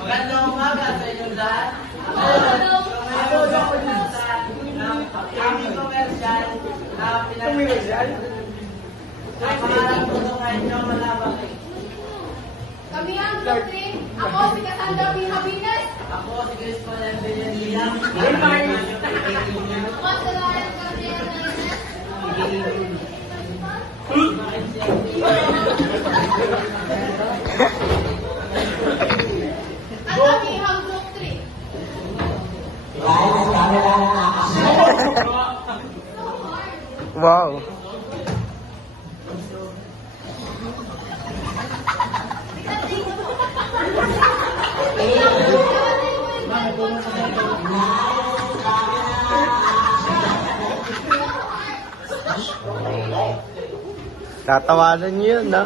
Magandang umaga sa inyong lahat. Aming komersyal na pinag-komersyal. Ang pangalan ko nung ngayon nyo malabang. Kami ang Lutri. Ako si Cassandra P. Habinas. Ako si Crispo ng Villan. Ako si Lawrence Gabriel Reyes. At kami ang Lutri. Wow. Tatawanan niyo yun, no?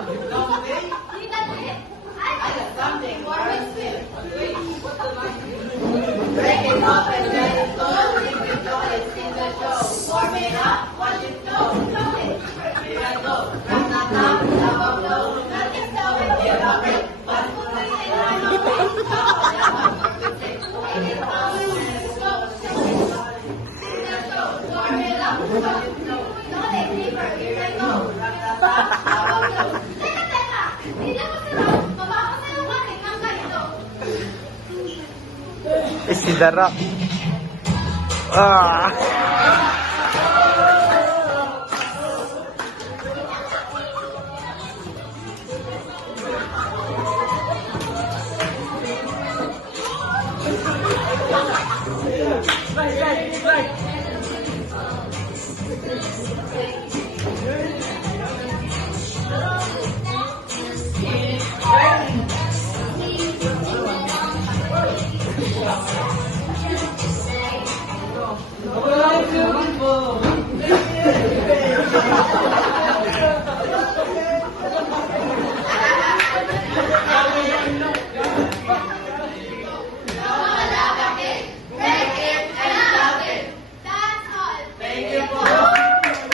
Si The Rock. Ah.